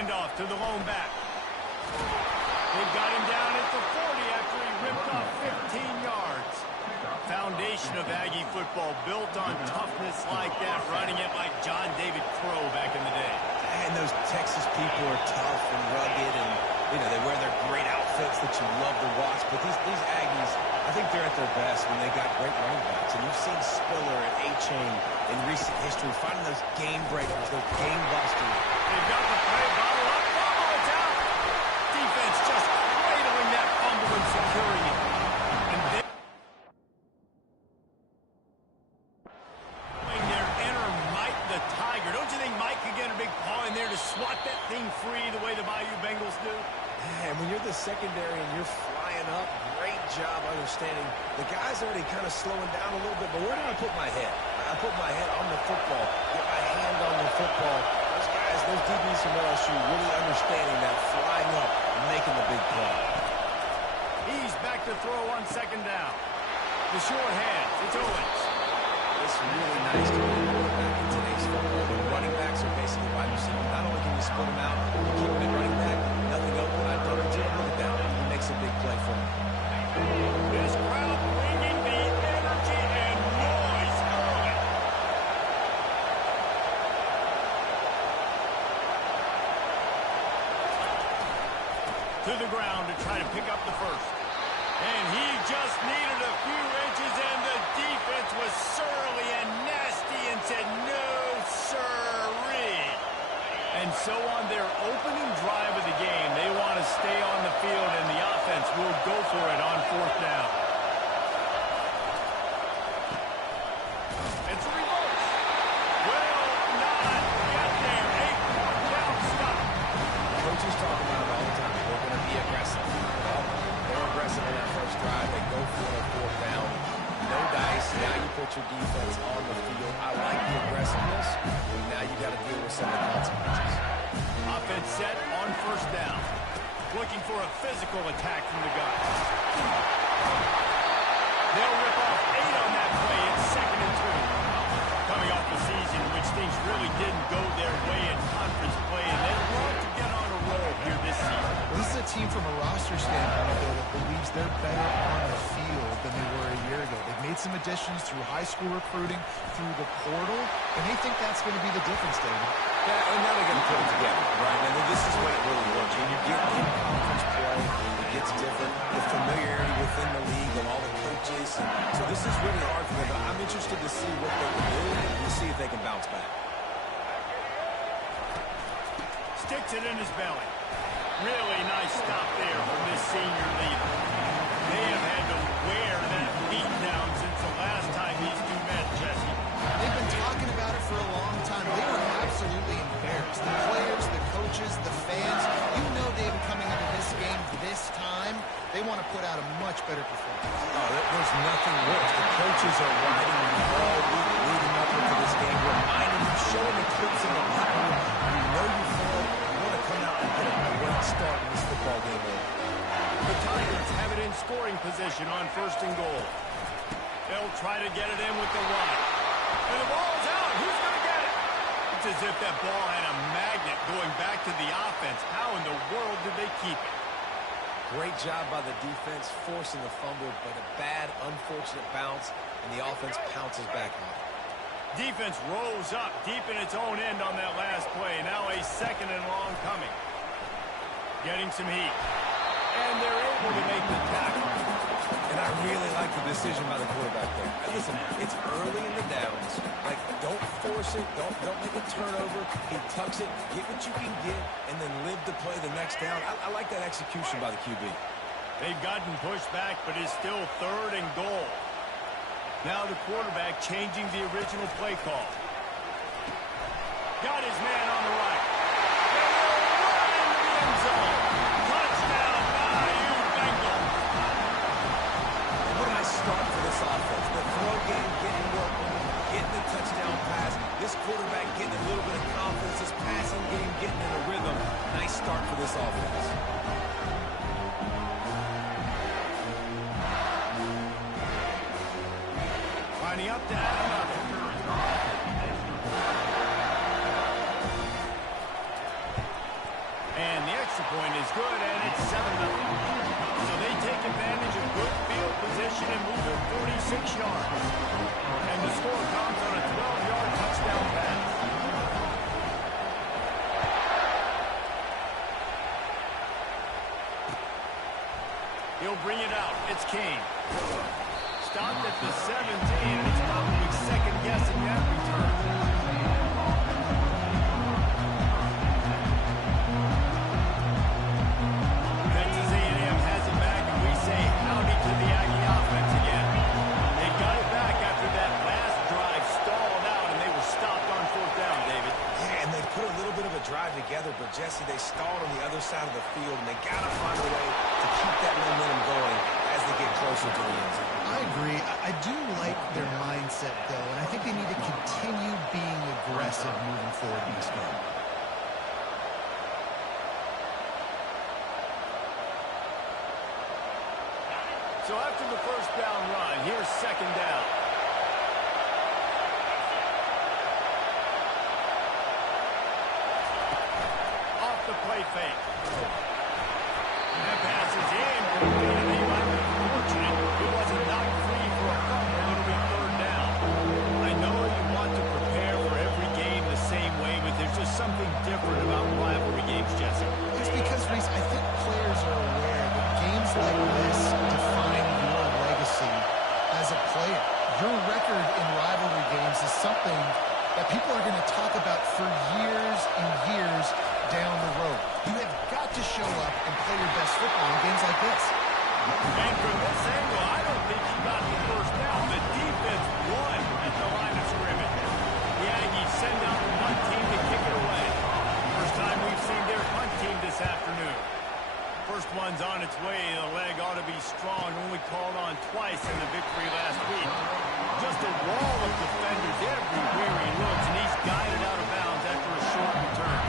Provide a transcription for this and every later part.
handoff to the lone back. They got him down at the 40 after he ripped off 15 yards. Foundation of Aggie football built on toughness like that, running it like John David Crow back in the day. And those Texas people are tough and rugged, and they wear their great outfits that you love to watch. But these Aggies, I think they're at their best when they got great running backs. And you've seen Spiller and A-Chain in recent history finding those game breakers, those game busters. They've got the play, bottle up, fumble, it's out. Defense just cradling that fumble and securing it. And then their inner Mike the Tiger. Don't you think Mike could get a big paw in there to swat that thing free the way the Bayou Bengals do? And when you're the secondary and you're flying up, great job understanding. The guy's already kind of slowing down a little bit, but where do I put my head? I put my head on the football, get my hand on the football. Those guys, those DBs from LSU really understanding that flying up and making the big play. He's back to throw on second down. The short hands, it's Owens. It's really nice to be a quarterback in today's football. The running backs are basically wide receiver. Not only can you split them out, you keep them at running back, nothing open. I don't look at that. He makes a big play for him. This crowd bringing the energy and noise early. To the ground to try to pick up the first. And he just needed a few inches, and the defense was surly and nasty and said, no, sirree. And so on their opening drive of the game, they want to stay on the field, and the offense will go for it on fourth down. It's a reverse. Will not get there. A fourth down stop. Coaches talk about it all the time. We're going to be aggressive. Well, they're aggressive in that first drive. They go for a fourth down. No dice. Now you put your defense on the field. I like the aggressiveness. Now you got to deal with some of the consequences. Offense set on first down. Looking for a physical attack from the guys. They'll rip off 8 on that play. It's 2nd and 2. Coming off a season in which things really didn't go their way in conference play, and they'd love to get on a roll here this season. Well, this is a team from a roster standpoint, though, that believes they're better on the field than they were a year ago. They've made some additions through high school recruiting, through the portal, and they think that's going to be the difference, David. Yeah, and now they're going to put it together, right? And this is when it really works. When you get in conference play, it gets different. The familiarity within the league and all the coaches. So this is really hard for them. But I'm interested to see what they can do and to see if they can bounce back. Sticks it in his belly. Really nice stop there from this senior leader. They have had to wear that beat down since the last time these two met, Jesse. They've been talking about it for a long time. They were absolutely embarrassed. The players, the coaches, the fans. You know, David, coming into this game this time, they want to put out a much better performance. Oh, there's nothing worse. The coaches are riding on the all week leading up into this game, reminding you, showing the clips in the locker room. You know you failed. You want to come out and get a great start in this football game. The Tigers have it in scoring position on 1st and goal. They'll try to get it in with the run. And the ball's out. Who's going to get it? It's as if that ball had a magnet going back to the offense. How in the world did they keep it? Great job by the defense, forcing the fumble, but a bad, unfortunate bounce, and the offense pounces back on it. Defense rose up deep in its own end on that last play. Now a 2nd and long coming. Getting some heat. And they're able to make the tackle. And I really like the decision by the quarterback there. And listen, it's early in the downs. Like, don't force it. Don't make a turnover. He tucks it. Get what you can get, and then live to play the next down. I like that execution by the QB. They've gotten pushed back, but it's still 3rd and goal. Now the quarterback changing the original play call. Got his man on the right. And they'll run into the end zone. Touchdown, Bayou Bengals. What a nice start for this offense. The throw game getting work, getting the touchdown pass. This quarterback getting a little bit of confidence. This passing game getting in a rhythm. Nice start for this offense. Lining up to add another. good, and it's 7-0. So they take advantage of good field position and move it 46 yards. And the score comes on a 12-yard touchdown pass. He'll bring it out. It's Kane. Stopped at the 17, and it's probably second-guessing that return. Texas A&M has it back, and we say howdy to the Aggie offense again. They got it back after that last drive stalled out, and they were stopped on fourth down, David. Yeah, and they put a little bit of a drive together, but, Jesse, they stalled on the other side of the field, and they got to find a way to keep that momentum going as they get closer to the end zone. I agree. I do like their mindset, though, and I think they need to continue being aggressive moving forward in this game. So after the first down run, here's second down. Off the play fake. That pass is incomplete, and they might be fortunate it wasn't knocked free for a fumble. It'll be third down. I know you want to prepare for every game the same way, but there's just something different about rivalry games, Jesse. It's because, Reese, I think players are aware that games like this define your legacy as a player. Your record in rivalry games is something that people are going to talk about for years and years down the road. You have got to show up and play your best football in games like this. And from this angle, I don't think he got the first down. The defense won at the line of scrimmage. The Aggies send out the punt team to kick it away. First time we've seen their punt team this afternoon. First one's on its way. The leg ought to be strong. Only called on twice in the victory last week. Just a wall of defenders everywhere he looks, and he's guided out of bounds after a short return.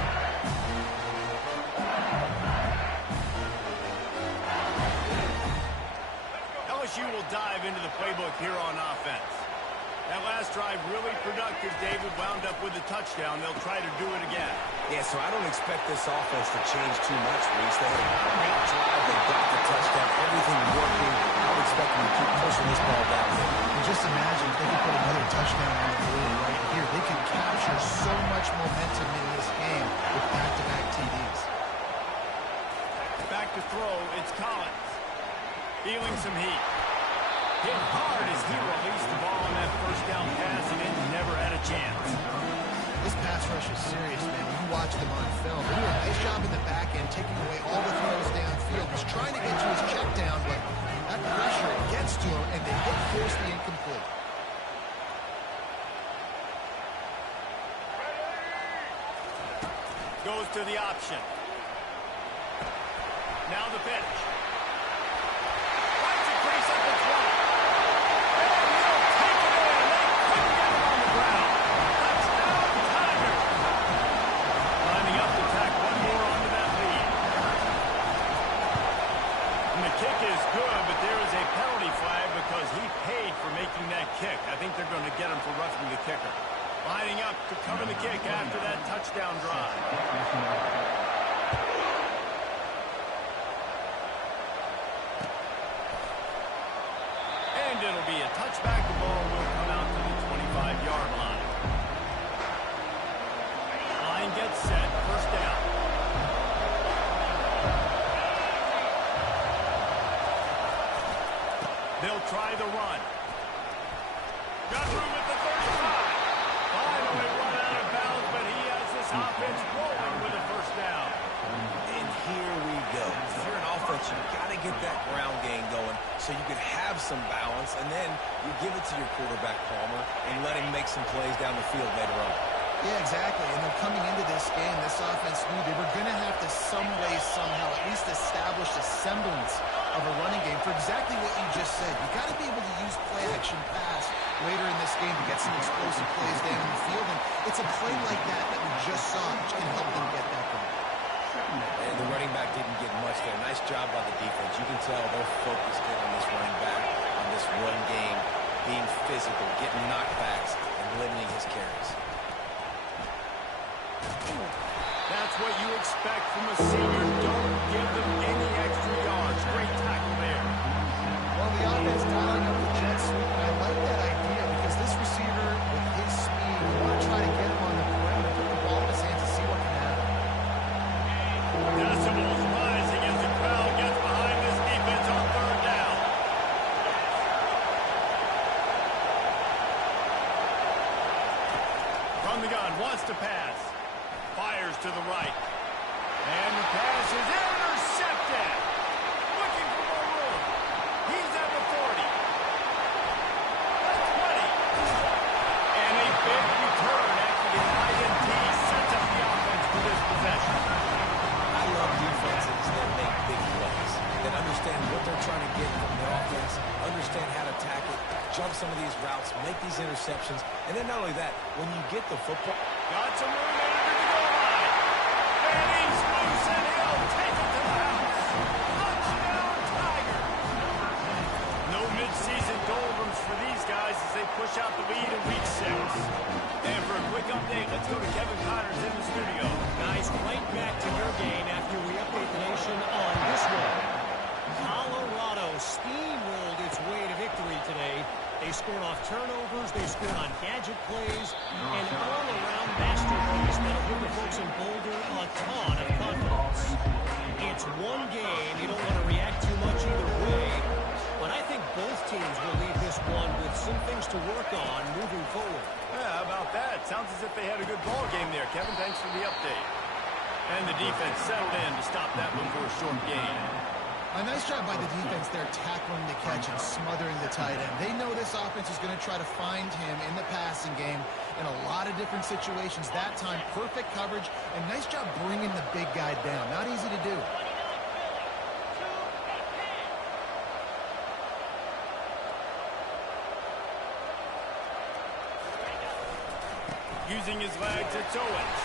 LSU will dive into the playbook here on offense. That last drive really productive. David wound up with a touchdown. They'll try to do it again. Yeah, so I don't expect this offense to change too much, Reese. They had a great drive. They got the touchdown. Everything working. I would expect them to keep pushing this ball down here. And just imagine if they could put another touchdown on the board right here. They could capture so much momentum in this game with back-to-back TDs. Back to throw. It's Collins. Feeling some heat. Hit hard as he released the ball on that first down pass, and it never had a chance. This pass rush is serious, man. When you watch them on film, they do a nice job in the back end, taking away all the throws downfield. He's trying to get to his check down, but that pressure gets to him, and the hit forced the incomplete. Goes to the option. Now the pitch. Finds a crease at the 20. Kick. I think they're going to get him for roughing the kicker. Lining up to cover the kick after that touchdown drive. And it'll be a touchback. The ball will come out to the 25-yard line. Line gets set. First down. They'll try the run. Got room at the 35. Finally run out of bounds, but he has this offense rolling with a first down. And here we go. If you're an offense, you've got to get that ground game going so you can have some balance, and then you give it to your quarterback, Palmer, and let him make some plays down the field later on. Yeah, exactly. And then coming into this game, this offense knew they were going to have to some way, somehow, at least establish a semblance of a running game for exactly what you just said. You got to be able to use play-action pass later in this game to get some explosive plays down in the field. And it's a play like that that we just saw, which can help them get that going. And the running back didn't get much there. Nice job by the defense. You can tell they're focused in on this running back, on this run game, being physical, getting knockbacks, and limiting his carries. That's what you expect from a senior. Don't give them any extra yards. Great tackle there. Well, the offense dialing up the jet sweep, and I like that idea because this receiver, with his speed, you want to try to get him on the perimeter, put the ball in his hands and see what can happen. Decibels rising as the crowd gets behind this defense on third down. From the gun, wants to pass. Fires to the right. And the pass is intercepted. Looking for more room. He's at the 40. The 20. And a big return after the INT sets up the offense for this possession. I love defenses that make big plays, that understand what they're trying to get from the offense, understand how to attack it, jump some of these routes, make these interceptions, and then not only that, when you get the football. Got some room under the goal line. And he's loose and he'll take it to the house. Touchdown, Tiger. No midseason doldrums for these guys as they push out the lead in week 6. And for a quick update, let's go to Kevin Connors in the studio. Guys, right back to your game after we update the nation on this one. Colorado steamrolled its way to victory today. They scored off turnovers, they scored on gadget plays, and all-around masterpiece that'll give the folks in Boulder a ton of confidence. It's one game, you don't want to react too much either way, but I think both teams will leave this one with some things to work on moving forward. Yeah, how about that? Sounds as if they had a good ball game there. Kevin, thanks for the update. And the defense settled in to stop that one for a short gain. A nice job by the defense there tackling the catch and smothering the tight end. They know this offense is going to try to find him in the passing game in a lot of different situations. That time, perfect coverage, and nice job bringing the big guy down. Not easy to do. Using his legs, it's Owens.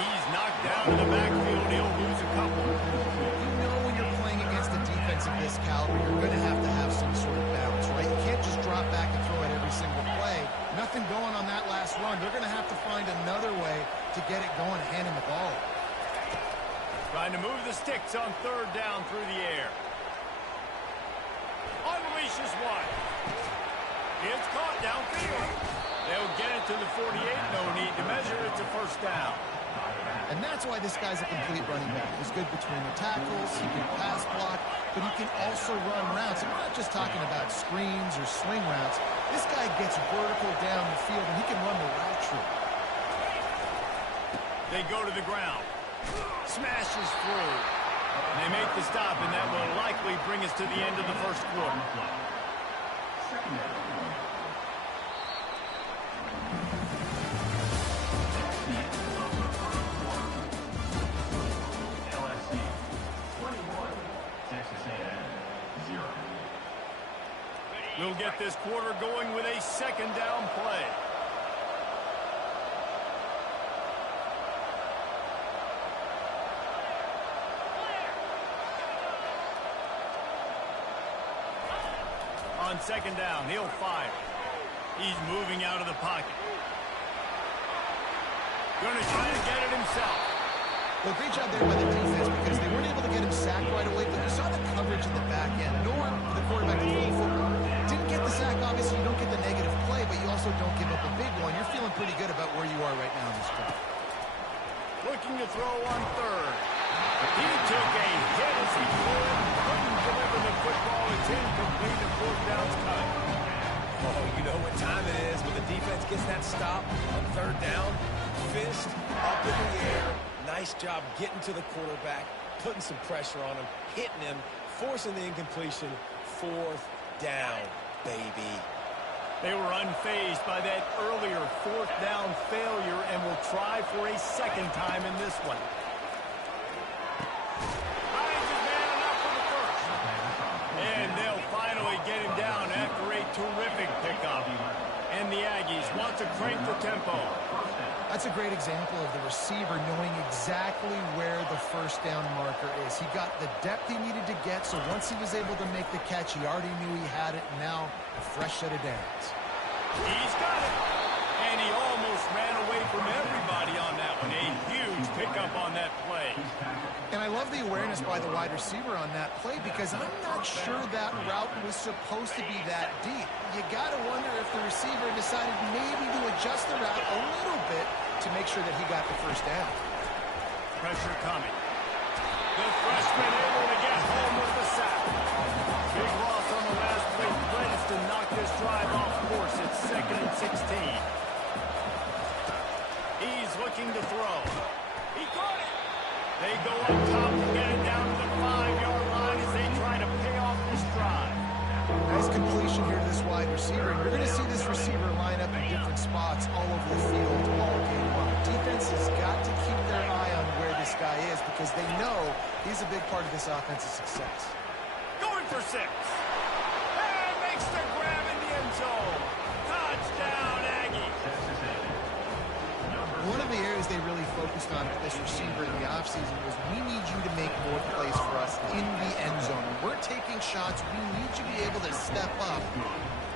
He's knocked down in the backfield. He'll lose a couple. You know when you're playing against a defense of this caliber, you're going to have some sort of balance, right? You can't just drop back and throw it every single play. Nothing going on that last run. They're going to have to find another way to get it going and hand him the ball. Trying to move the sticks on third down through the air. Unleashes one. It's caught downfield. They'll get it to the 48. No need to measure. It's a first down. And that's why this guy's a complete running back. He's good between the tackles, he can pass block, but he can also run routes. And we're not just talking about screens or swing routes. This guy gets vertical down the field, and he can run the route tree. They go to the ground. Smashes through. And they make the stop, and that will likely bring us to the end of the first quarter. We'll get this quarter going with a second down play. On second down, he'll fire. He's moving out of the pocket. Going to try to get it himself. Well, great job there by the defense because they weren't able to get him sacked right away, but you saw the coverage in the back end. No one for the quarterback to throw the football. Didn't get the sack, obviously you don't get the negative play, but you also don't give up a big one. You're feeling pretty good about where you are right now in this drive. Looking to throw on third. He took a hit as he couldn't deliver the football. It's incomplete and fourth down's cut. Oh, you know what time it is when the defense gets that stop on third down. Fist up in the air. Nice job getting to the quarterback, putting some pressure on him, hitting him, forcing the incompletion. Fourth down, baby. They were unfazed by that earlier fourth down failure and will try for a second time in this one. Hines is man enough for the first. And they'll finally get him down after a terrific pickup. And the Aggies want to crank the tempo. That's a great example of the receiver knowing exactly where the first down marker is. He got the depth he needed to get, so once he was able to make the catch, he already knew he had it, and now a fresh set of downs. He's got it. And he almost ran away from everybody on that one. A huge pickup on on that play. And I love the awareness by the wide receiver on that play because I'm not sure that route was supposed to be that deep. You got to wonder if the receiver decided maybe to adjust the route a little bit to make sure that he got the first down. Pressure coming. The freshman able to get home with the sack. Big loss on the last play. Threats to knock this drive off course. It's 2nd and 16. He's looking to throw. He caught it. They go up top to get it down to the 5-yard line as they try to pay off this drive. Nice completion here to this wide receiver. And you're going to see this receiver line up in different spots all over the field all game long. Defense has got to keep their eye on where this guy is because they know he's a big part of this offense's success. Going for 6. And makes the grab in the end zone. Touchdown, Aggies. One of the areas they really focused on with this receiver in the offseason was we need you to make more plays for us in the end zone. When we're taking shots, we need you to be able to step up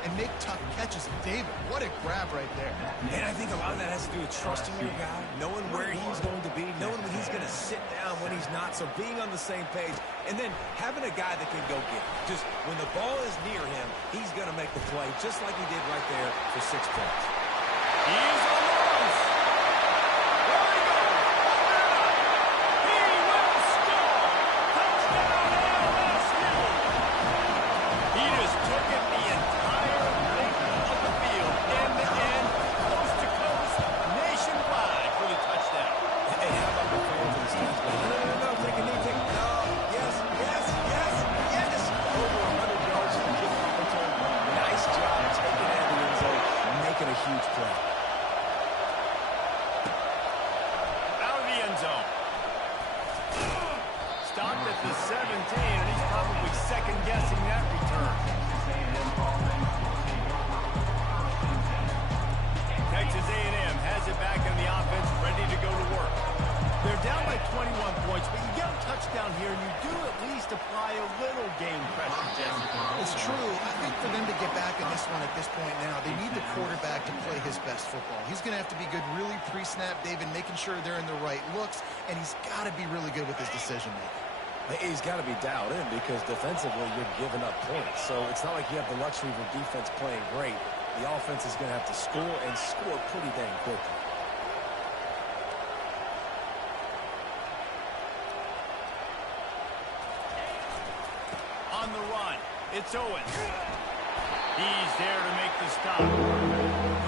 and make tough catches. David, what a grab right there. And I think a lot of that has to do with trusting your guy, knowing where he's going to be, knowing when he's going to sit down, when he's not, so being on the same page, and then having a guy that can go get it. Just when the ball is near him, he's going to make the play, just like he did right there for 6 points. He's on the runs. There he goes. He will score. Touchdown, LSU. He just took it the entire length of the field, end-to-end, coast-to-coast, nationwide for the touchdown. Hey, how about the fans of the stands? No, take a knee, take a knee. No, yes, yes, yes, yes. Over 100 yards to the kickoff return. Nice job taking it out of the end zone, making a huge play. Out of the end zone. Stopped at the 17, and he's probably second-guessing that return. Texas A&M has it back in the offense, ready to go to work. They're down by 21 points, but you get a touchdown here, and you do at least apply a little game pressure, Jesse. It's true. I think for them to get back in this one at this point now, they need the quarterback to play his best football. He's going to have to be good really pre-snap, David, making sure they're in the right looks, and he's got to be really good with his decision-making. He's got to be dialed in because defensively you're giving up points. So it's not like you have the luxury of your defense playing great. The offense is going to have to score and score pretty dang quickly. On the run, it's Owens. He's there to make the stop.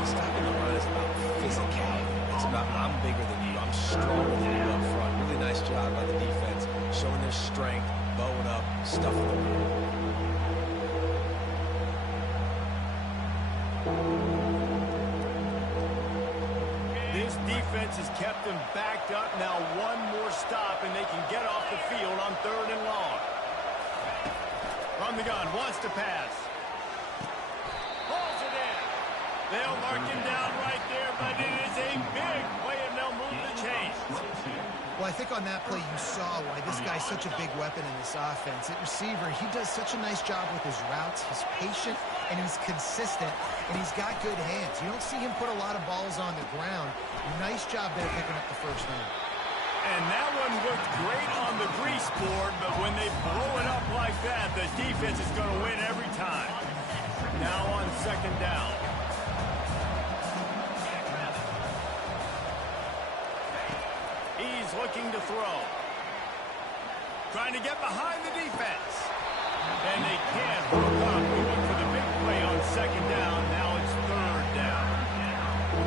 Stopping the run is about physicality. It's about I'm bigger than you. I'm stronger than you up front. Really nice job by the defense, showing their strength, bowing up, stuffing the run. This defense has kept them backed up. Now one more stop, and they can get off the field on 3rd and long. From the gun, wants to pass. Pulls it in. They'll mark him down right there, but it is a big play, and they'll move the chains. Well, I think on that play you saw why this guy's such a big weapon in this offense. At receiver, he does such a nice job with his routes. He's patient, and he's consistent, and he's got good hands. You don't see him put a lot of balls on the ground. Nice job there picking up the first down. And that one looked great on the grease board, but when they blow it up like that, the defense is going to win every time. Now on 2nd down. He's looking to throw. Trying to get behind the defense. And they can't hook up. Going for the big play on 2nd down. Now it's 3rd down.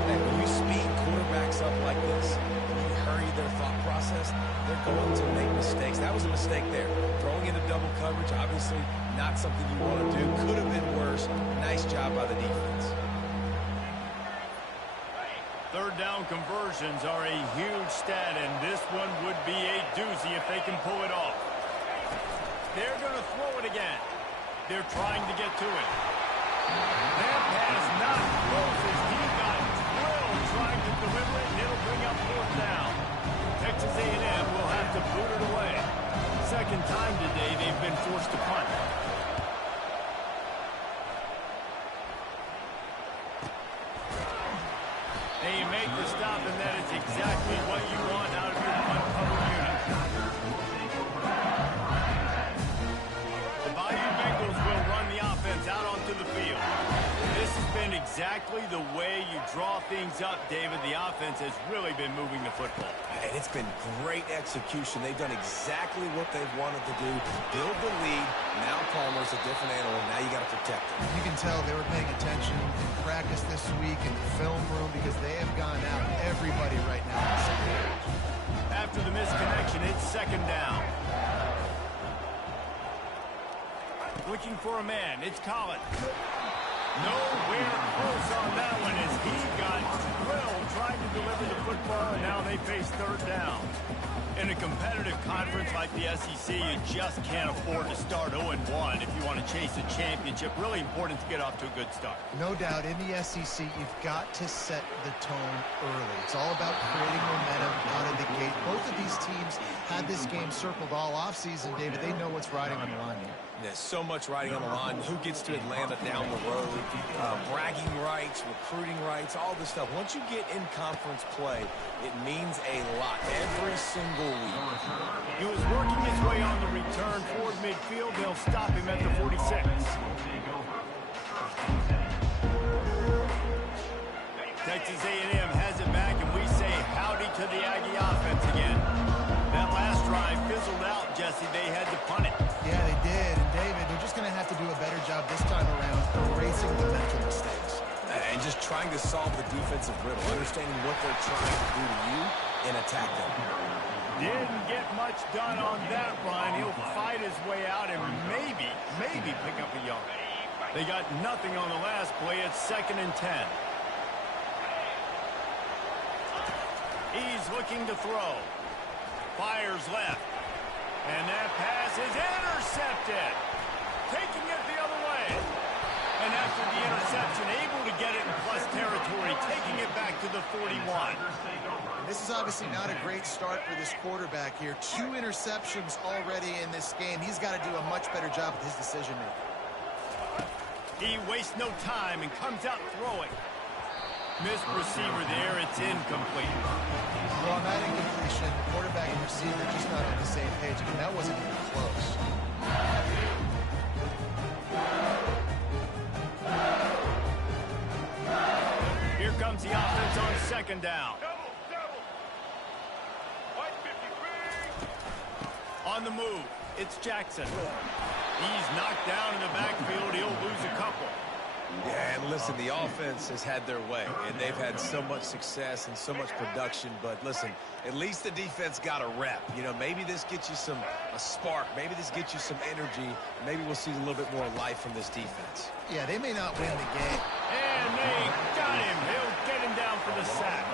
Hey, when you speed quarterbacks up like this, when you hurry their thought process, they're going to make mistakes. That was a mistake there. Throwing into double coverage, obviously not something you want to do. Could have been worse. Nice job by the defense. 3rd down conversions are a huge stat, and this one would be a doozy if they can pull it off. They're going to throw it again. They're trying to get to it. That pass not close as he got drilled trying to deliver it, and it'll bring up 4th down. Texas A&M will have to boot it away. Second time today they've been forced to punt. They make the stop, and that is exactly what you want out of your punt coverage things up, David. The offense has really been moving the football. And it's been great execution. They've done exactly what they've wanted to do. Build the lead. Now Palmer's a different animal. Now you got to protect him. You can tell they were paying attention in practice this week in the film room because they have gone out everybody right now on the same page. After the misconnection, it's second down. Looking for a man. It's Collins. Nowhere close on that one as he got drilled trying to deliver the football, and now they face third down. In a competitive conference like the SEC, you just can't afford to start 0-1 if you want to chase a championship. Really important to get off to a good start. No doubt, in the SEC, you've got to set the tone early. It's all about creating momentum out of the gate. Both of these teams had this game circled all offseason, David. They know what's riding on the line here. There's so much riding on the line. Who gets to Atlanta down the road? Bragging rights, recruiting rights, all this stuff. Once you get in conference play, it means a lot every single week. He was working his way on the return toward midfield. They'll stop him at the 46. Texas A&M has it back, and we say howdy to the Aggie offense again. That last drive fizzled out, Jesse. They had to punt it. Yeah, they did. And, David, they're just going to have to do a better job this time around erasing the mental mistakes. And just trying to solve the defensive riddle, understanding what they're trying to do to you and attack them. Didn't get much done on that run. He'll fight his way out and maybe pick up a yard. They got nothing on the last play. It's 2nd and 10. He's looking to throw. Fires left. And that pass is intercepted. Taking it the other way. And after the interception, able to get it in plus territory, taking it back to the 41. This is obviously not a great start for this quarterback here. 2 interceptions already in this game. He's got to do a much better job with his decision-making. He wastes no time and comes out throwing. Missed receiver there. It's incomplete. Well, on that incompletion, the quarterback and receiver just not on the same page. I mean, that wasn't even close. Here comes the offense on 2nd down. On the move, it's Jackson. He's knocked down in the backfield. He'll lose a couple. Yeah, and listen, the offense has had their way, and they've had so much success and so much production. But listen, at least the defense got a rep. You know, maybe this gets you a spark. Maybe this gets you some energy. Maybe we'll see a little bit more life from this defense. Yeah, they may not win the game. And they got him. He'll get him down for the sack.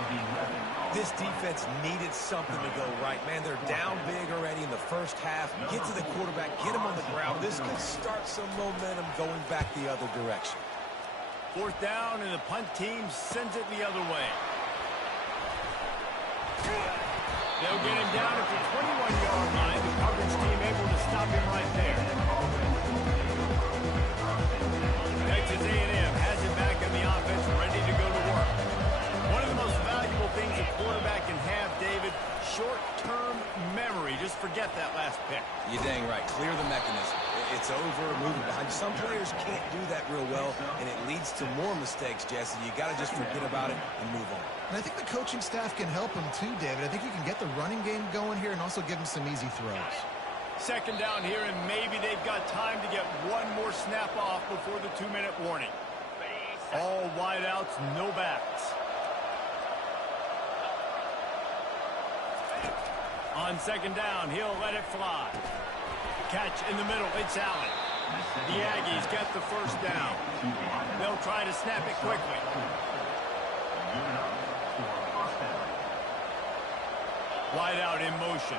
This defense needed something to go right. Man, they're down big already in the first half. Get to the quarterback, get him on the ground. This could start some momentum going back the other direction. 4th down, and the punt team sends it the other way. They'll get him down at the 21-yard line. The coverage team able to stop him right there. Texas A&M has it back in the offense, ready to go to work. One of the most valuable things a quarterback can have, David, short-term memory. Just forget that last pick. You're dang right. Clear the mechanism. It's over, moving behind. Some players can't do that real well, and it leads to more mistakes, Jesse. You got to just forget about it and move on. And I think the coaching staff can help him too, David. I think you can get the running game going here and also give him some easy throws. 2nd down here, and maybe they've got time to get one more snap off before the 2-minute warning. All wideouts, no backs. On 2nd down, he'll let it fly. Catch in the middle, it's Allen. The Aggies get the 1st down. They'll try to snap it quickly. Wide out in motion.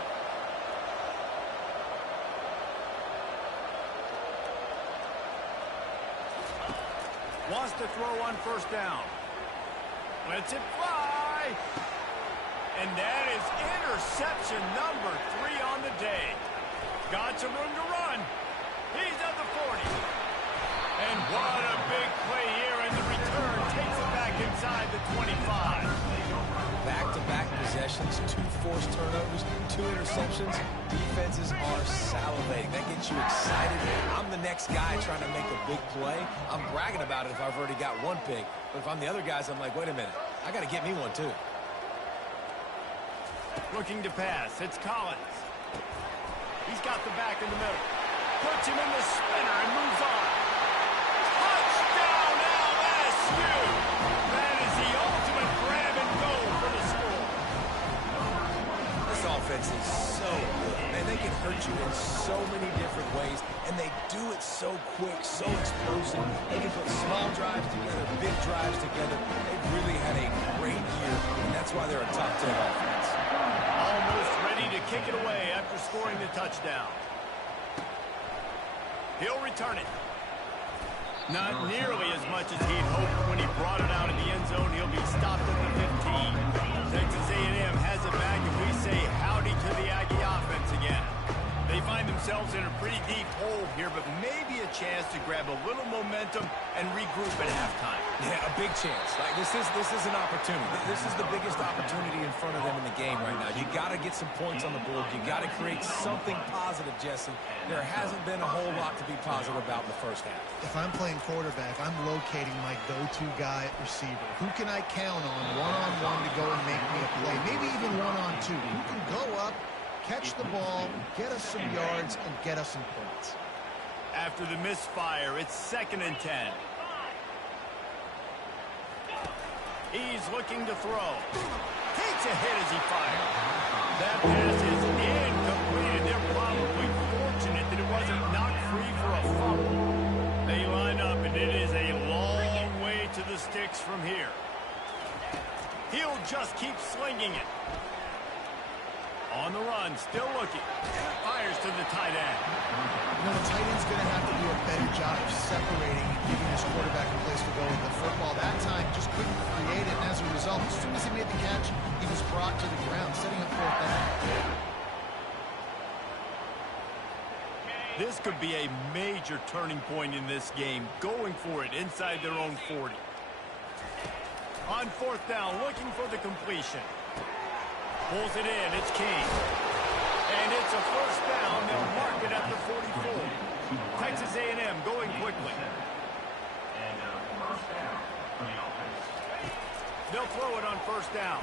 Wants to throw on 1st down. Lets it fly. And that is interception number 3 on the day. Got some room to run. He's at the 40. And what a big play here, and the return takes it back inside the 25. Back-to-back possessions, 2 forced turnovers, 2 interceptions. Defenses are salivating. That gets you excited. I'm the next guy trying to make a big play. I'm bragging about it if I've already got 1 pick. But if I'm the other guys, I'm like, wait a minute. I got to get me one, too. Looking to pass. It's Collins. He's got the back in the middle. Puts him in the spinner and moves on. Touchdown, LSU! That is the ultimate grab and go for the score. This offense is so good. Man, they can hurt you in so many different ways, and they do it so quick, so explosive. They can put small drives together, big drives together. They've really had a great year, and that's why they're a top 10 offense. Almost ready to kick it away after scoring the touchdown. He'll return it. Not nearly as much as he'd hoped when he brought it out in the end zone. He'll be stopped at the 15. Texas A&M has it back, and we say howdy to the Aggie offense again. They find themselves in a pretty deep hole here, but maybe a chance to grab a little momentum and regroup at halftime. Yeah, a big chance. Like this is an opportunity. This is the biggest opportunity in front of them in the game right now. You got to get some points on the board. You got to create something positive, Jesse. There hasn't been a whole lot to be positive about in the first half. If I'm playing quarterback, I'm locating my go-to guy at receiver. Who can I count on one-on-one to go and make me a play? Maybe even one-on-two. Who can go up, catch the ball, get us some yards, and get us some points. After the misfire, it's 2nd and 10. He's looking to throw. Takes a hit as he fires. That pass is incomplete, and they're probably fortunate that it wasn't knocked free for a fumble. They line up, and it is a long way to the sticks from here. He'll just keep slinging it. On the run, still looking. Fires to the tight end. You know, the tight end's going to have to do a better job of separating and giving his quarterback a place to go with the football. That time just couldn't create it, and as a result, as soon as he made the catch, he was brought to the ground, setting up 4th down. This could be a major turning point in this game, going for it inside their own 40. On 4th down, looking for the completion. Pulls it in. It's King. And it's a 1st down. They'll mark it at the 44. Texas A&M going quickly. They'll throw it on 1st down.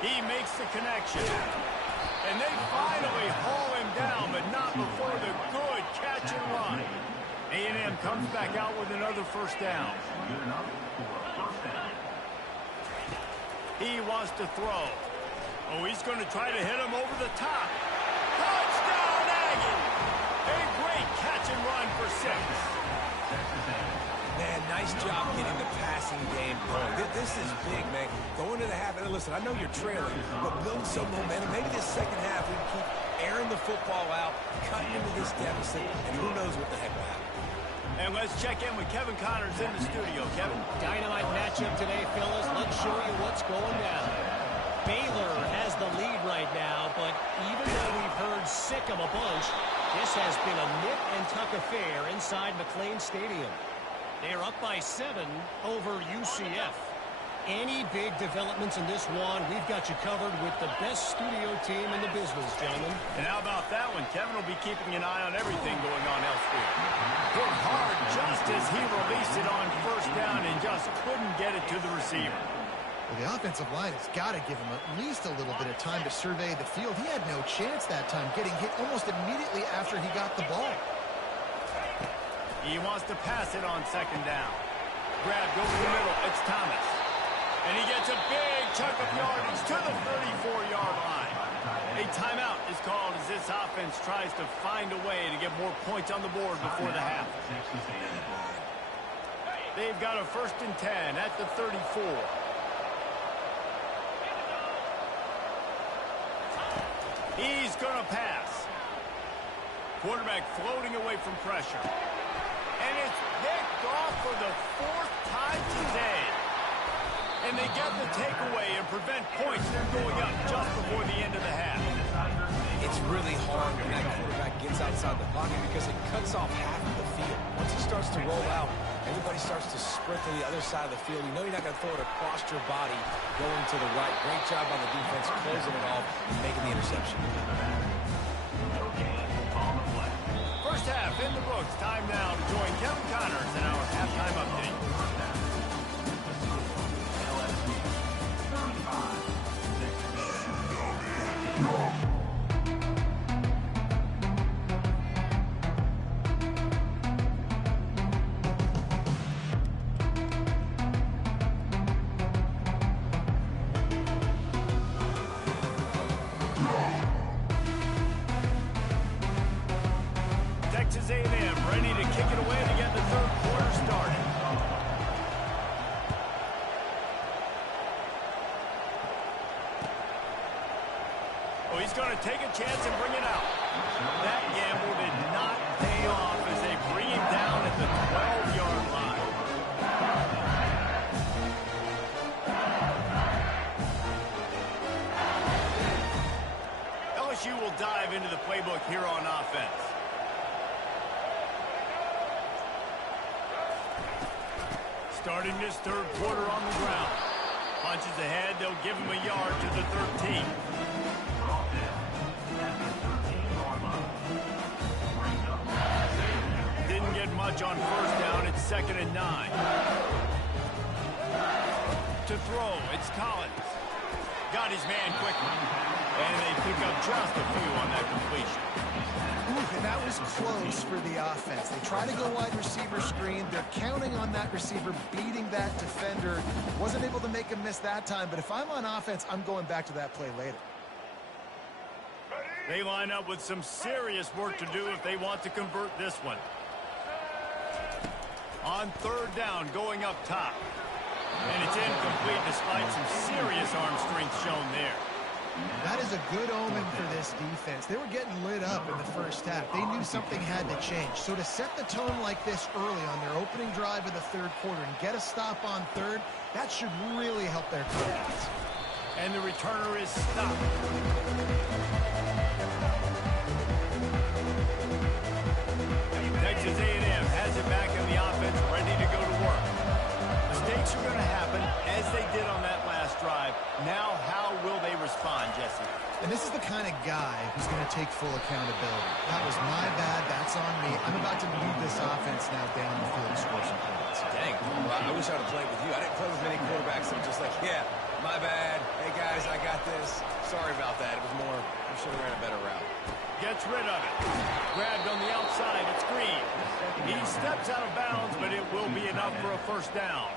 He makes the connection. And they finally haul him down, but not before the good catch and run. A&M comes back out with another 1st down. He wants to throw. Oh, he's going to try to hit him over the top. Touchdown, Aggie! A great catch and run for 6. Man, nice job getting the passing game going. This is big, man. Going to the half, and listen, I know you're trailing, but build some momentum. Maybe this 2nd half we can keep airing the football out, cutting into this deficit, and who knows what the heck will happen. And let's check in with Kevin Connors in the studio. Kevin? Dynamite matchup today, fellas. Let's show you what's going down. Baylor has the lead right now, but even though we've heard sick of a bunch, this has been a nip-and-tuck affair inside McLean Stadium. They're up by 7 over UCF. Any big developments in this one, we've got you covered with the best studio team in the business, gentlemen. And how about that one? Kevin will be keeping an eye on everything going on elsewhere. Hit hard just as he released it on 1st down and just couldn't get it to the receiver. Well, the offensive line has got to give him at least a little bit of time to survey the field. He had no chance that time, getting hit almost immediately after he got the ball. He wants to pass it on 2nd down. Grabbed over the middle. It's Thomas. And he gets a big chunk of yardage to the 34-yard line. A timeout is called as this offense tries to find a way to get more points on the board before the half. They've got a 1st and 10 at the 34. He's going to pass. Quarterback floating away from pressure. And it's picked off for the 4th time today. And they get the takeaway and prevent points from going up just before the end of the half. It's really hard when that quarterback gets outside the pocket because it cuts off half of the field. Once he starts to roll out, everybody starts to sprint to the other side of the field. You know you're not going to throw it across your body going to the right. Great job on the defense closing it off and making the interception. 1st half in the books. Time now to join Kevin Connors in our halftime update. third quarter started. Oh, he's going to take a chance and bring it out. That gamble did not pay off as they bring him down at the 12-yard line. LSU will dive into the playbook here on offense. Starting this third quarter on the ground. Punches ahead, they'll give him a yard to the 13. Didn't get much on first down. It's 2nd and 9. To throw, it's Collins. Got his man quickly. And they pick up just a few on that completion. Ooh, and that was close for the offense. They try to go wide receiver screen. They're counting on that receiver beating that defender. Wasn't able to make him miss that time, but if I'm on offense, I'm going back to that play later. They line up with some serious work to do if they want to convert this one. On third down, going up top. And it's incomplete despite some serious arm strength shown there. That is a good omen for this defense. They were getting lit up in the first half. They knew something had to change. So to set the tone like this early on their opening drive of the third quarter and get a stop on third, that should really help their confidence. And the returner is stopped. Texas A&M has it back in the offense, ready to go to work. Mistakes are going to happen, as they did on that last drive. Now, how will they respond, Jesse? And this is the kind of guy who's going to take full accountability. That was my bad. That's on me. I'm about to lead this offense now down the field and score some points. Dang, well, I wish I would have played with you. I didn't play with many quarterbacks that were just like, yeah, my bad. Hey, guys, I got this. Sorry about that. It was more, we should have ran a better route. Gets rid of it. Grabbed on the outside. It's Green. He steps out of bounds, but it will be enough for a first down.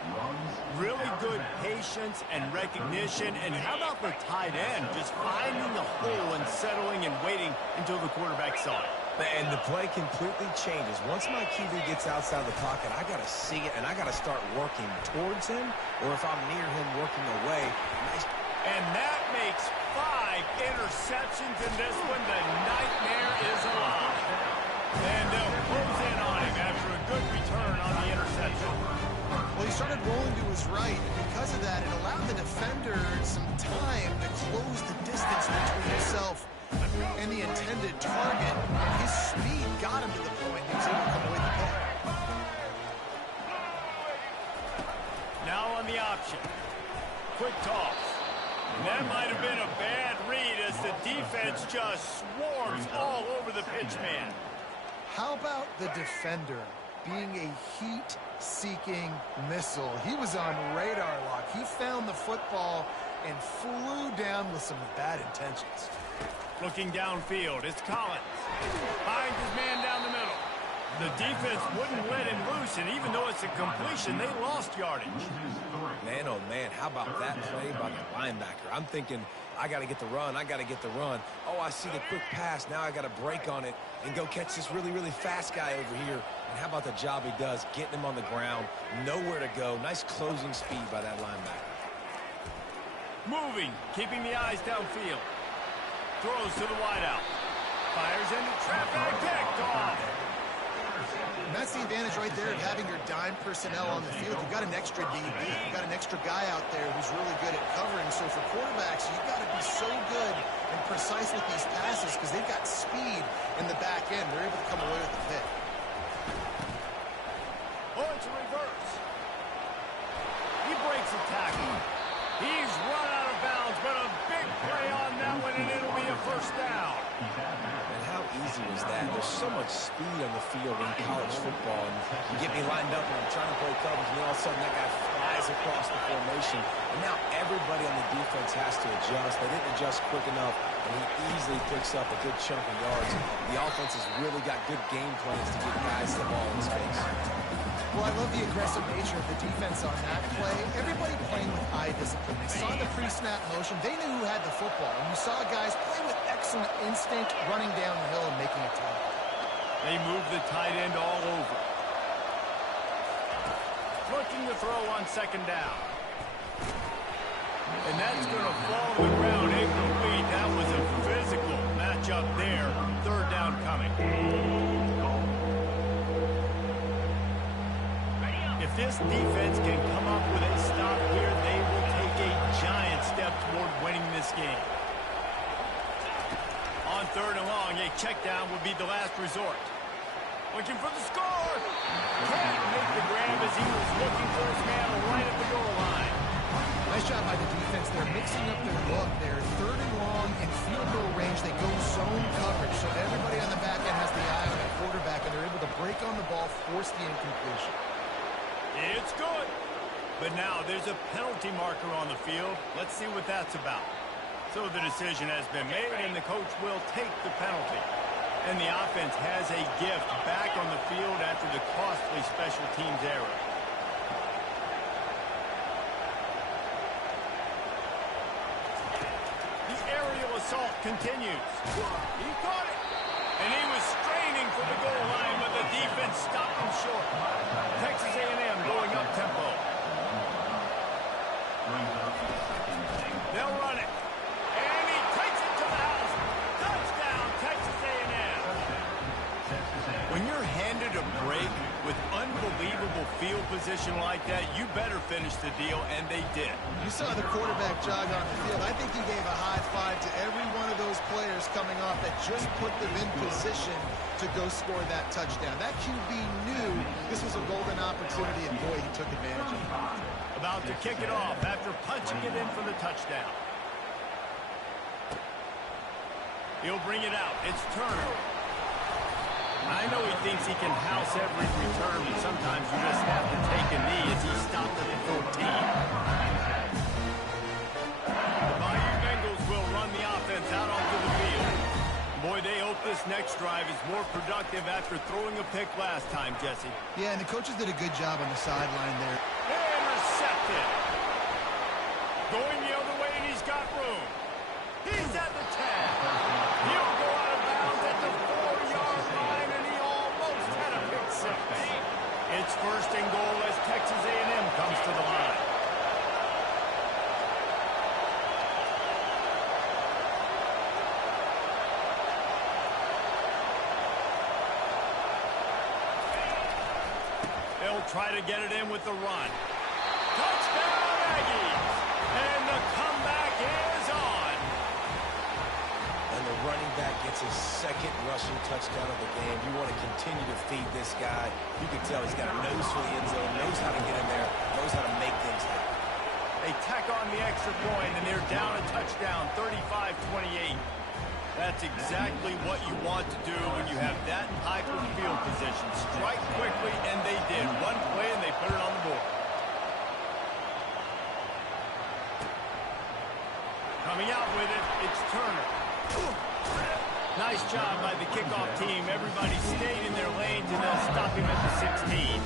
Really good patience and recognition. And how about the tight end? Just finding the hole and settling and waiting until the quarterback saw it. And the play completely changes. Once my QB gets outside the pocket, I got to see it, and I got to start working towards him, or if I'm near him, working away. Nice. And that makes 5 interceptions in this one. The nightmare is alive. And they'll close in on him after a good return on the interception. Well, he started rolling to his right, and because of that, it allowed the defender some time to close the distance between himself and the intended target. His speed got him to the point he was able to come away with the pick. Now on the option. Quick toss. And that might have been a bad read as the defense just swarms all over the pitch man. How about the defender being a heat-seeking missile? He was on radar lock. He found the football and flew down with some bad intentions. Looking downfield, it's Collins. Finds his man down the middle. The defense wouldn't let him loose, and even though it's a completion, they lost yardage. Man, oh, man, how about that play by the linebacker? I'm thinking, I got to get the run. I got to get the run. Oh, I see the quick pass. Now I got to break on it and go catch this really, really fast guy over here. And how about the job he does, getting him on the ground, nowhere to go. Nice closing speed by that linebacker. Moving, keeping the eyes downfield. Throws to the wideout. Fires into traffic. Picked off. And that's the advantage right there of having your dime personnel on the field. You've got an extra DB. You've got an extra guy out there who's really good at covering. So for quarterbacks, you've got to be so good and precise with these passes because they've got speed in the back end. They're able to come away with the pick. Oh, it's a reverse. He breaks a tackle. He's run out of bounds, but a big play on that one, and it'll be a first down. And how easy was that? There's so much speed on the field in college football. And you get me lined up and I'm trying to play coverage, and then all of a sudden that guy flies across the formation. And now everybody on the defense has to adjust. They didn't adjust quick enough, and he easily picks up a good chunk of yards. The offense has really got good game plans to get guys the ball in space. Well, I love the aggressive nature of the defense on that play. Everybody playing with eye discipline. They saw the pre-snap motion. They knew who had the football. And you saw guys play with excellent instinct, running down the hill and making a tackle. They move the tight end all over. looking to throw on second down. And that's going to fall to the ground. Incomplete. That was a physical matchup there. Third down coming. If this defense can come up with a stop here, they will take a giant step toward winning this game. On third and long, a check down would be the last resort. Looking for the score. Can't make the grab as he was looking for his man right at the goal line. Nice job by the defense. They're mixing up their look. They're third and long in field goal range. They go zone coverage, so everybody on the back end has the eye on the quarterback, and they're able to break on the ball, force the incompletion. It's good. But now there's a penalty marker on the field. Let's see what that's about. So the decision has been made, and the coach will take the penalty. And the offense has a gift back on the field after the costly special teams error. The aerial assault continues. He caught it. And he was straining for the goal line, but the defense stopped him short. Texas A&M going up tempo. They'll run it. And he takes it to the house. Touchdown, Texas A&M. When you're handed a break with unbelievable field position like that, you better finish the deal, and they did. You saw the quarterback jog on the field. I think he gave a high five to every one of those players coming off that just put them in position to go score that touchdown. That QB knew this was a golden opportunity, and boy, he took advantage of it. About to kick it off after punching it in for the touchdown. He'll bring it out. It's Turner. I know he thinks he can house every return, but sometimes you just have to take a knee as he stopped at the 14. The Bayou Bengals will run the offense out onto the field. Boy, they hope this next drive is more productive after throwing a pick last time, Jesse. Yeah, and the coaches did a good job on the sideline there. Intercepted. Going the other way, and he's got room. He's at the 10. He'll go out of bounds at the 4-yard line, and he almost had a pick six. It's first and goal as Texas A&M comes to the line. They'll try to get it in with the run. Touchdown, Aggies! And the comeback is on. And the running back gets his second rushing touchdown of the game. You want to continue to feed this guy. You can tell he's got a nose for the end zone, knows how to get in there, knows how to make things happen. They tack on the extra point, and they're down a touchdown, 35-28. That's exactly what you want to do when you have that type of field position. Strike quickly, and they did. One play, and they put it on the board. Coming out with it, it's Turner. Nice job by the kickoff team. Everybody stayed in their lanes, and they'll stop him at the 16.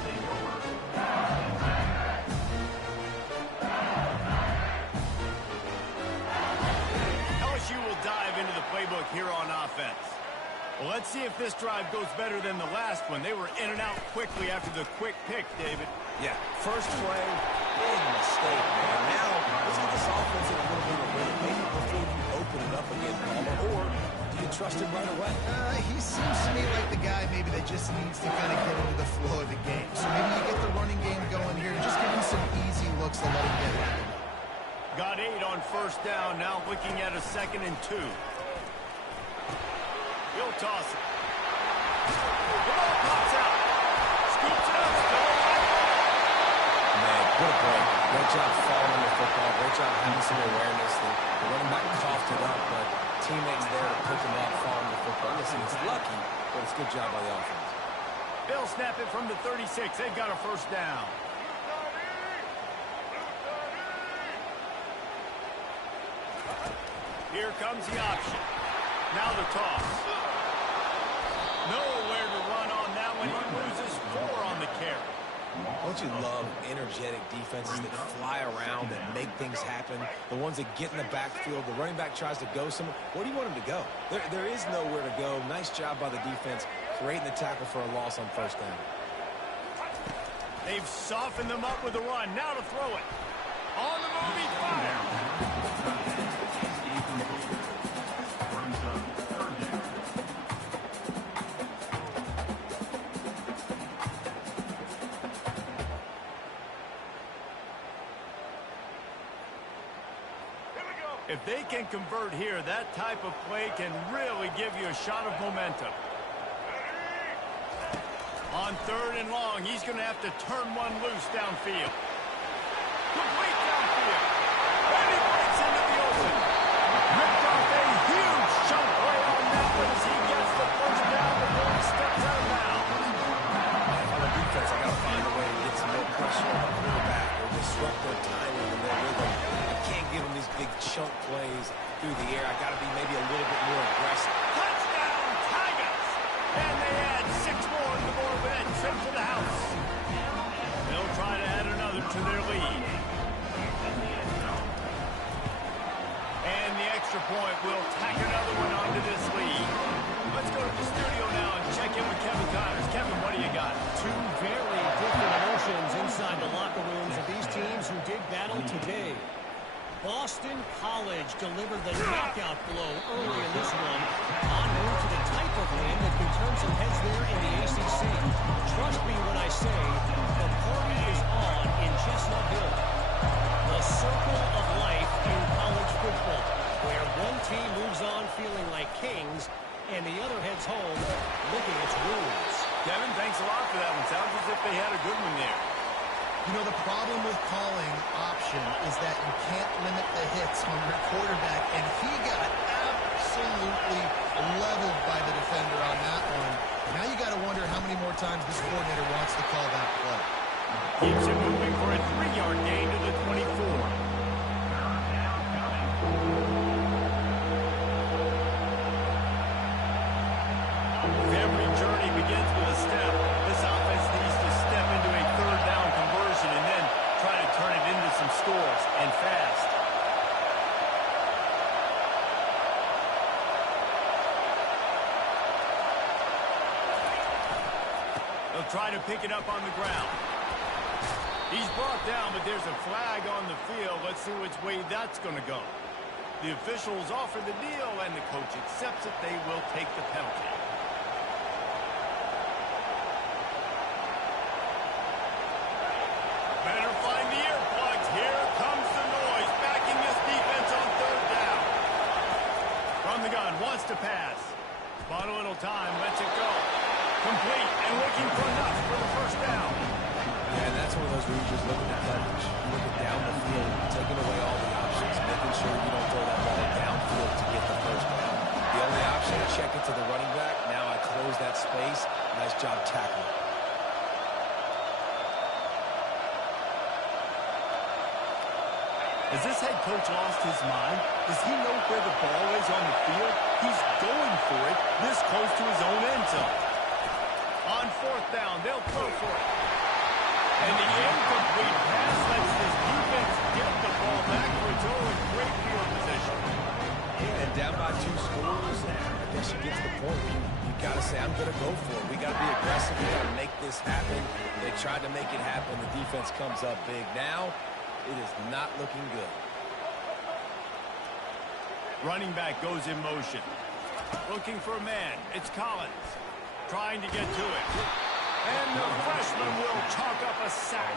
LSU will dive into the playbook here on offense. Well, let's see if this drive goes better than the last one. They were in and out quickly after the quick pick, David. Yeah, first play, big mistake, man. Now, let's get this offense in a little bit of rhythm. Maybe before you open it up again, Palmer, or do you trust him right away? He seems to me like the guy maybe that just needs to kind of get into the flow of the game. So maybe you get the running game going here and just give him some easy looks to let him get it. Got 8 on first down, now looking at a 2nd and 2. He'll toss it. The ball pops out. Scoops it up. Man, what a break. Great job following the football. Great job having some awareness. The running back coughed it up, but teammates there to pick him up, following the football. Listen, it's lucky, but it's a good job by the offense. They'll snap it from the 36. They've got a first down. Here comes the option. Now the toss. Nowhere to run on that one. He loses 4 on the carry. Don't you love energetic defenses that fly around and make things happen? The ones that get in the backfield, the running back tries to go somewhere. Where do you want him to go? There is nowhere to go. Nice job by the defense creating the tackle for a loss on first down. They've softened them up with a run. Now to throw it. On the move, he fires. If they can convert here, that type of play can really give you a shot of momentum. On 3rd and long, he's going to have to turn one loose downfield. Complete downfield. And he breaks into the open. Ripped off a huge chunk play on that one as he gets the first down before he steps out of bounds. On the defense, I got to find a way to get some more pressure on the quarterback or disrupt their timing and their rhythm. I can't give them these big chunk plays through the air. I got to be maybe a little bit more aggressive. Touchdown, Tigers! And they add 6 more to the board with that trip to the house. They'll try to add another to their lead. And the extra point will tack another one onto this lead. Let's go to the studio now and check in with Kevin Connors. Kevin, what do you got? Two very different emotions inside the locker rooms of these teams who did battle today. Boston College delivered the knockout blow early in this one, en route to the type of win that can turn some heads there in the ACC. Trust me when I say the party is on in Chestnut Hill. The circle of life in college football, where one team moves on feeling like kings and the other heads home licking its wounds. Kevin, thanks a lot for that one. Sounds as if they had a good one there. You know, the problem with calling option is that you can't limit the hits on your quarterback, and he got absolutely leveled by the defender on that one. Now you got to wonder how many more times this coordinator wants to call that play. Keeps it moving for a 3-yard gain to the 24. Every journey begins with a step. This offense needs to step into a 3rd down conversion and then try to turn it into some scores, and fast. They'll try to pick it up on the ground. He's brought down, but there's a flag on the field. Let's see which way that's going to go. The officials offer the deal, and the coach accepts it. They will take the penalty. Better find the earplugs. Here comes the noise, backing this defense on 3rd down. From the gun, wants to pass. Bought a little time, lets it go. Complete and looking for enough for the 1st down. Yeah, and that's one of those where you're just looking at coverage. You're looking down the field, taking away all the options, making sure you don't throw that ball downfield to get the 1st down. The only option, check it to the running back. Now I close that space. Nice job tackling. Has this head coach lost his mind? Does he know where the ball is on the field? He's going for it this close to his own end zone. On 4th down, they'll throw for it. And the incomplete pass lets this defense get the ball back for its own great field position. And down by 2 scores, I guess you get to the point where you got to say, I'm going to go for it. We got to be aggressive. We got to make this happen. They tried to make it happen. The defense comes up big. Now, it is not looking good. Running back goes in motion. Looking for a man. It's Collins. Trying to get to it. And the freshman will chalk up a sack.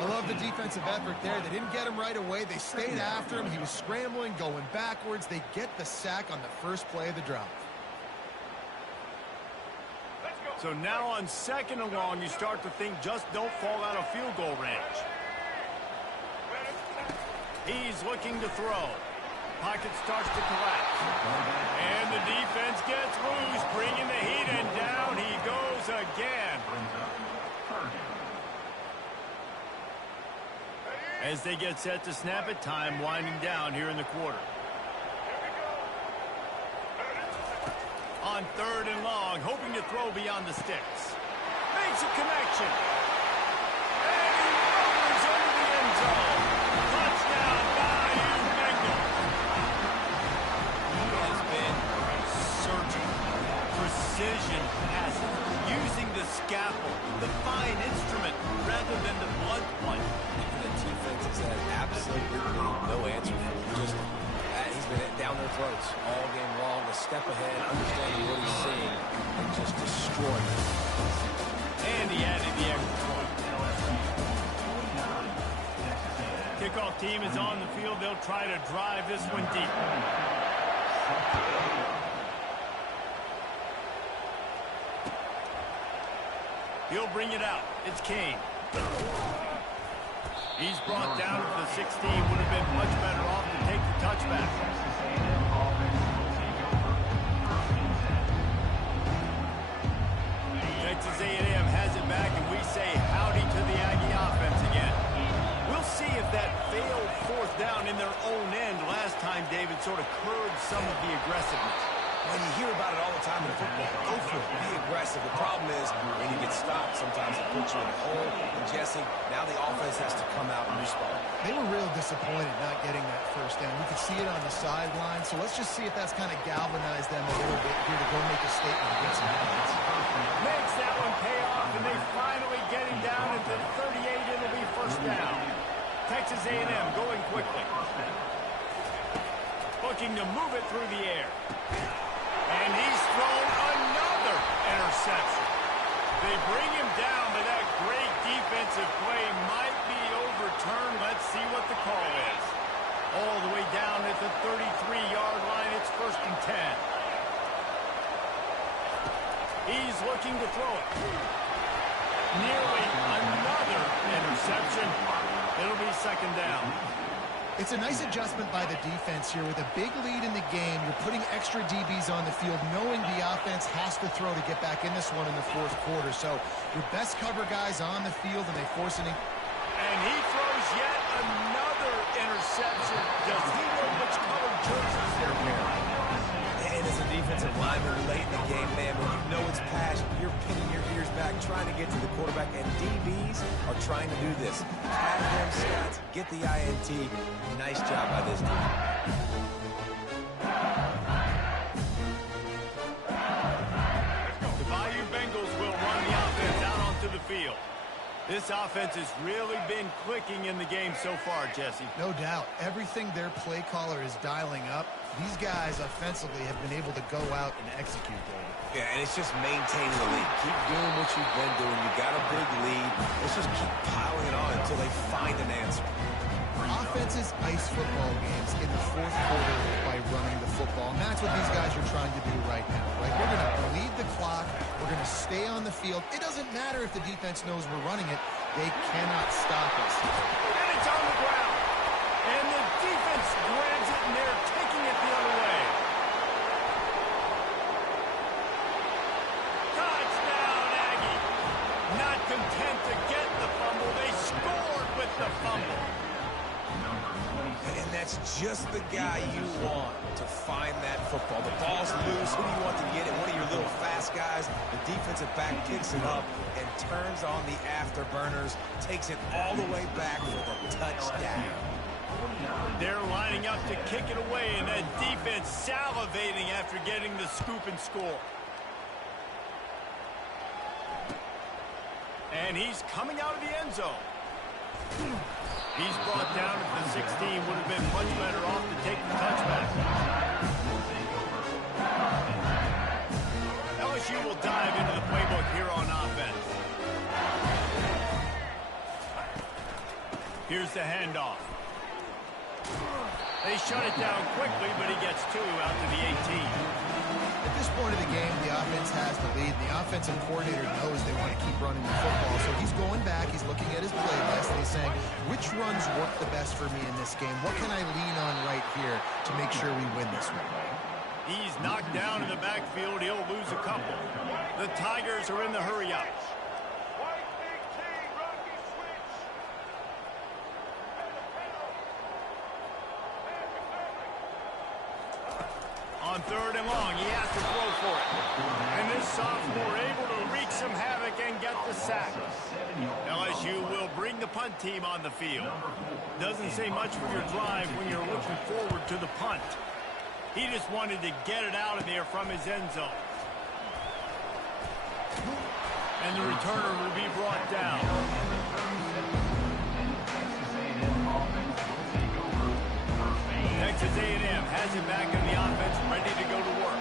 I love the defensive effort there. They didn't get him right away. They stayed after him. He was scrambling, going backwards. They get the sack on the first play of the drive. So now on 2nd and long, you start to think just don't fall out of field goal range. He's looking to throw. Pocket starts to collapse. And the defense gets loose, bringing the heat, and down he goes again. As they get set to snap it, time winding down here in the quarter. On 3rd and long, hoping to throw beyond the sticks. Makes a connection. And he runs into the end zone. Touchdown by Bengal. He has been searching. Precision passes. Using the scalpel, the fine instrument. Red throats all game long, a step ahead, understanding what he's seeing, and just destroying it. And he added the extra point. Kickoff team is on the field. They'll try to drive this one deep. He'll bring it out. It's Kane. He's brought down to the 16. Would have been much better off to take the touchback. Texas A&M has it back, and we say howdy to the Aggie offense again. We'll see if that failed fourth down in their own end last time, David, sort of curbed some of the aggressiveness. When you hear about it all the time in football, go for it, be aggressive. The problem is when you get stopped, sometimes it puts you in a hole. And Jesse, now the offense has to come out and respond. They were real disappointed not getting that first down. We could see it on the sideline, so let's just see if that's kind of galvanized them a little bit here to go make a statement against some points. Makes that one pay off, and they finally get him down into the 38. It'll be first down. Texas A&M going quickly. Looking to move it through the air. And he's thrown another interception. They bring him down, but that great defensive play might be overturned. Let's see what the call is. All the way down at the 33-yard line. It's first and 10. He's looking to throw it. Nearly another interception. It'll be second down. It's a nice adjustment by the defense here. With a big lead in the game, you're putting extra DBs on the field, knowing the offense has to throw to get back in this one in the fourth quarter. So your best cover guys on the field, and they force it in. And he throws yet another interception. Does he know which colored jerseys they're wearing? And as a defensive lineman late in the game, man, when you know it's passion, you're pinning your ears back, trying to get to the quarterback, and DBs are trying to do this. Have them stats, get the INT. Nice job by this team. The Bayou Bengals will run the offense out onto the field. This offense has really been clicking in the game so far, Jesse. No doubt. Everything their play caller is dialing up, these guys offensively have been able to go out and execute, David. Yeah, and it's just maintaining the lead. Keep doing what you've been doing. You got a big lead. Let's just keep piling it on until they find an answer. Offenses ice football games in the fourth quarter by running the football, and that's what these guys are trying to do right now. Right? We're going to bleed the clock. We're going to stay on the field. It doesn't matter if the defense knows we're running it. They cannot stop us. And it's on the ground. And the defense grabs it, and they're taking it the other way. Touchdown, Aggie. Not content to get the fumble. They scored with the fumble. And that's just the guy you want to find that football. The ball's loose. Who do you want to get it? One of your little fast guys. The defensive back picks it up and turns on the afterburners, takes it all the way back for the touchdown. They're lining up to kick it away, and that defense salivating after getting the scoop and score. And he's coming out of the end zone. He's brought down at the 16. Would have been much better off to take the touchback. LSU will dive into the playbook here on offense. Here's the handoff. They shut it down quickly, but he gets two out to the 18. At this point of the game, the offense has the lead. The offensive coordinator knows they want to keep running the football, so he's going back, he's looking at his play list, and he's saying, which runs work the best for me in this game? What can I lean on right here to make sure we win this one? He's knocked down in the backfield. He'll lose a couple. The Tigers are in the hurry-up. On third and long, he has to throw for it. And this sophomore able to wreak some havoc and get the sack. LSU will bring the punt team on the field. Doesn't say much for your drive when you're looking forward to the punt. He just wanted to get it out of there from his end zone. And the returner will be brought down. Texas A&M has has it back in the offense, ready to go to work.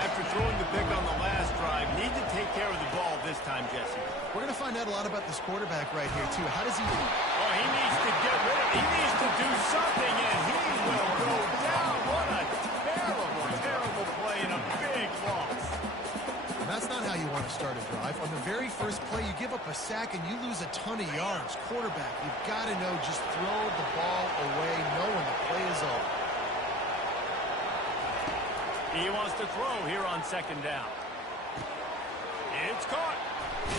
After throwing the pick on the last drive, need to take care of the ball this time, Jesse. We're going to find out a lot about this quarterback right here, too. How does he do? Oh, he needs to get rid of it. He needs to do something, and he will go down. What a terrible, terrible play and a big loss. And that's not how you want to start a drive. On the very first play, you give up a sack and you lose a ton of yards. Quarterback, you've got to know, just throw the ball away, knowing the play is over. He wants to throw here on second down. It's caught.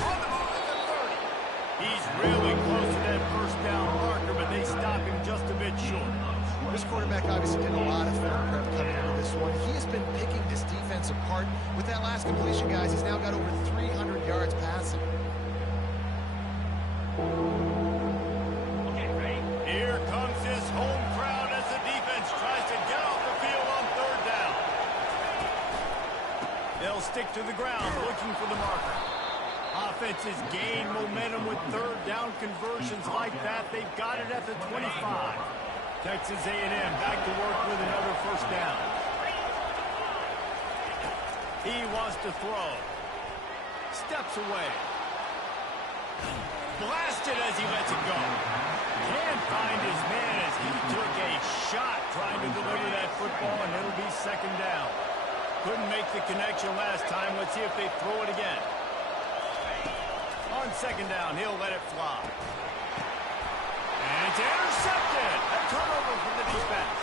On the move at the 30. He's really close to that first down marker, but they stop him just a bit short. This quarterback obviously did a lot of film prep coming into this one. He has been picking this defense apart. With that last completion, guys, he's now got over 300 yards passing. Here comes his home crowd as the defense tries to get off the field on third down. They'll stick to the ground looking for the marker. Offenses gain momentum with third down conversions like that. They've got it at the 25. Texas A&M back to work with another first down. He wants to throw. Steps away. Blasted as he lets it go. Can't find his man as he took a shot trying to deliver that football, and it'll be second down. Couldn't make the connection last time. Let's see if they throw it again. On second down, he'll let it fly. And it's intercepted. A turnover for the defense.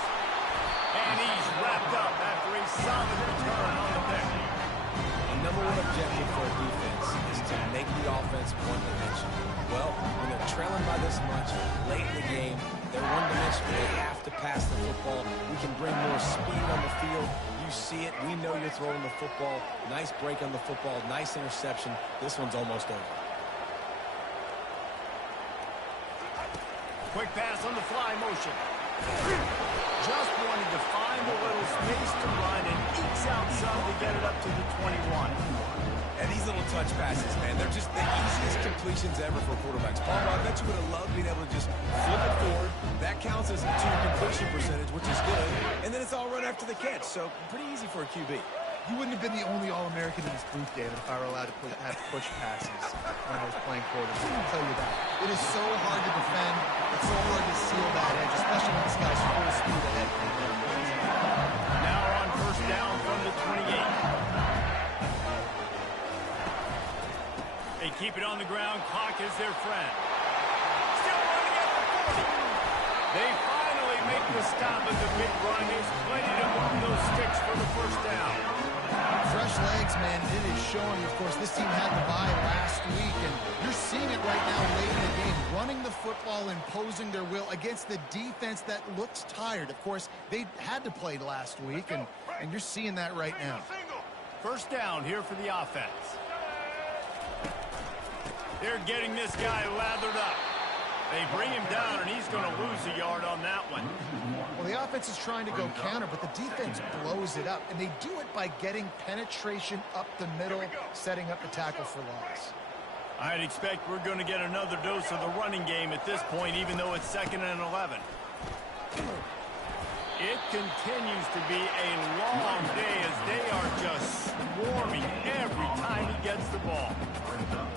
And he's wrapped up after a solid return on the pick. The number one objective for a defense is to make the offense one-dimensional. Well, when they're trailing by this much late in the game, they're one-dimensional. They have to pass the football. We can bring more speed on the field. You see it. We know you're throwing the football. Nice break on the football. Nice interception. This one's almost over. Quick pass on the fly motion. Just wanted to find a little space to run and ekes out some to get it up to the 21. And these little touch passes, man, they're just the easiest completions ever for quarterbacks. Paul, I bet you would have loved being able to just flip it forward. That counts as a 2 completion percentage, which is good. And then it's all run after the catch, so pretty easy for a QB. You wouldn't have been the only All-American in this group, David, if I were allowed to have push passes when I was playing quarterback. I can tell you that. It is so hard to defend. It's so hard to seal that edge, especially when this guy's full speed ahead. Now on first down from the 28. They keep it on the ground. Clock is their friend. Still running at the 40. They finally make the stop at the big run. There's plenty to move those sticks for the first down. Fresh legs, man. It is showing. Of course, this team had the bye last week, and you're seeing it right now late in the game. Running the football, imposing their will against the defense that looks tired. Of course, they had to play last week, and you're seeing that right now. First down here for the offense. They're getting this guy lathered up. They bring him down, and he's going to lose a yard on that one. Well, the offense is trying to go counter, but the defense blows it up, and they do it by getting penetration up the middle, setting up the tackle for loss. I'd expect we're going to get another dose of the running game at this point, even though it's 2nd and 11. It continues to be a long day as they are just swarming every time he gets the ball.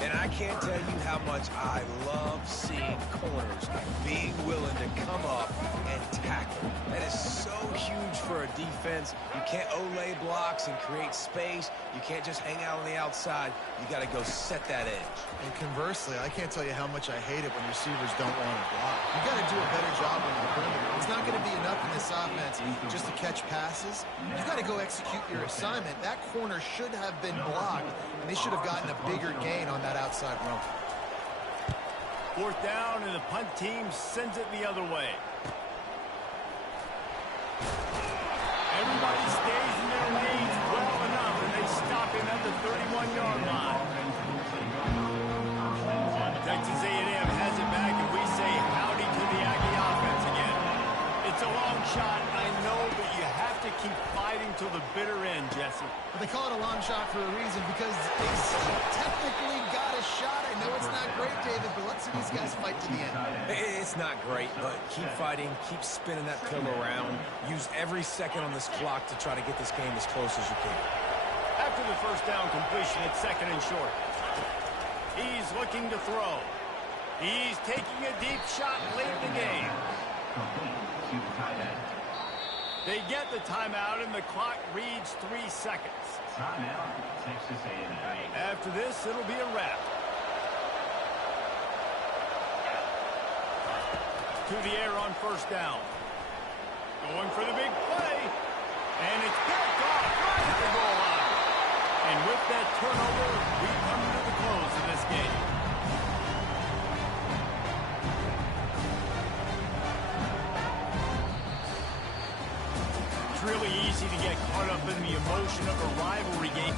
And I can't tell you how much I love seeing corners being willing to come up and tackle. That is so huge for a defense. You can't olay blocks and create space. You can't just hang out on the outside. You got to go set that edge. And conversely, I can't tell you how much I hate it when receivers don't want to block. You got to do a better job on the perimeter. It's not going to be enough in this offense just to catch passes. You got to go execute your assignment. That corner should have been blocked, and they should have gotten a bigger gain on that outside run. 4th down, and the punt team sends it the other way. Everybody stays in their lanes well enough, and they stop him at the 31-yard line. Texas A&M has it back, and we say howdy to the Aggie offense again. It's a long shot, I know, but you have to keep fighting till the bitter end, Jesse. But they call it a long shot for a reason because they technically got a shot. I know it's not great, David, but let's see these guys fight to the end. It's not great, but keep fighting, keep spinning that pillow around. Use every second on this clock to try to get this game as close as you can. After the first down completion, it's 2nd and short. He's looking to throw. He's taking a deep shot late in the game. They get the timeout, and the clock reads 3 seconds. After this, it'll be a wrap. To the air on first down. Going for the big play. And it's picked off right at the goal line. And with that turnover, we come to the close of this game. It's really easy to get caught up in the emotion of a rivalry game.